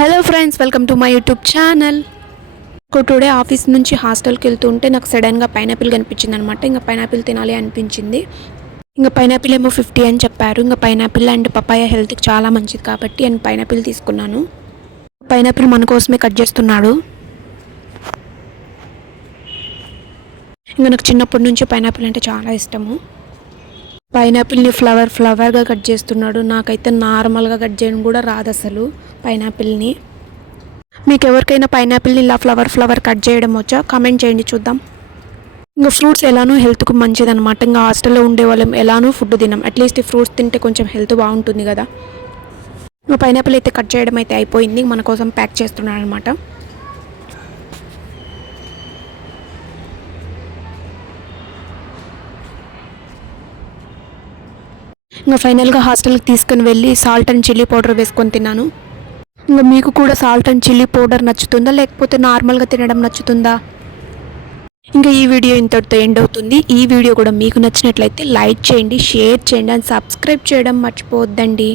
Hello friends, welcome to my YouTube channel. Today office నుంచి హాస్టల్కి వెళ్తుంటే నాకు సడన్గా పైనాపిల్ కనిపించింది అనమాట. ఇంకా పైనాపిల్ తినాలి అనిపించింది. ఇంకా పైనాపిల్ ఏమో 50 అని చెప్పారు. ఇంకా పైనాపిల్ అండ్ పపాయ హెల్త్కి చాలా మంచిది కాబట్టి నేను పైనాపిల్ తీసుకున్నాను. పైనాపిల్ మన కోసమే కట్ చేస్తున్నాడు. ఇంకా నాకు చిన్నప్పటి నుంచి పైనాపిల్ అంటే చాలా ఇష్టము. పైనాపిల్ని ఫ్లవర్గా కట్ చేస్తున్నాడు. నాకైతే నార్మల్గా కట్ చేయడం కూడా రాదు అసలు పైనాపిల్ని. మీకు ఎవరికైనా పైనాపిల్ని ఇలా ఫ్లవర్ కట్ చేయడం వచ్చా? కామెంట్ చేయండి చూద్దాం. ఇంకా ఫ్రూట్స్ ఎలానో హెల్త్కు మంచిదన్నమాట. ఇంకా హాస్టల్లో ఉండే వాళ్ళం ఎలానో ఫుడ్ తినాం, అట్లీస్ట్ ఈ ఫ్రూట్స్ తింటే కొంచెం హెల్త్ బాగుంటుంది కదా. ఇంకా పైనాపిల్ అయితే కట్ చేయడం అయితే అయిపోయింది. మన కోసం ప్యాక్ చేస్తున్నాడు అనమాట. ఇంకా ఫైనల్గా హాస్టల్కి తీసుకుని వెళ్ళి సాల్ట్ అండ్ చిల్లీ పౌడర్ వేసుకొని తిన్నాను. ఇంకా మీకు కూడా సాల్ట్ అండ్ చిల్లీ పౌడర్ నచ్చుతుందా, లేకపోతే నార్మల్గా తినడం నచ్చుతుందా? ఇంకా ఈ వీడియో ఇంతటితో ఎండ్ అవుతుంది. ఈ వీడియో కూడా మీకు నచ్చినట్లయితే లైక్ చేయండి, షేర్ చేయండి అండ్ సబ్స్క్రైబ్ చేయడం మర్చిపోవద్దండి.